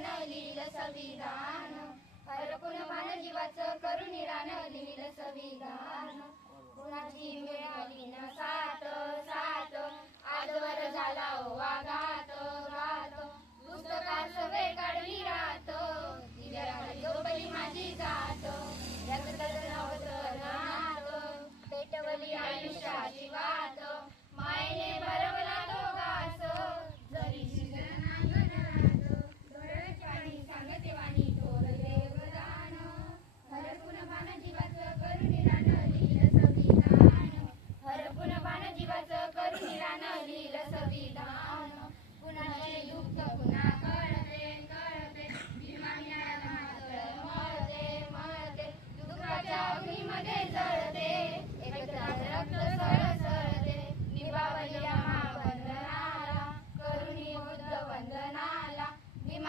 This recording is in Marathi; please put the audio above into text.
रान लिहिलं संविधान, हरपून मानवजीवाचं करुणी रान लिहिलं संविधान. कुणाची मिळाली न साथ साथ, आजवर झाला ओ वाघात,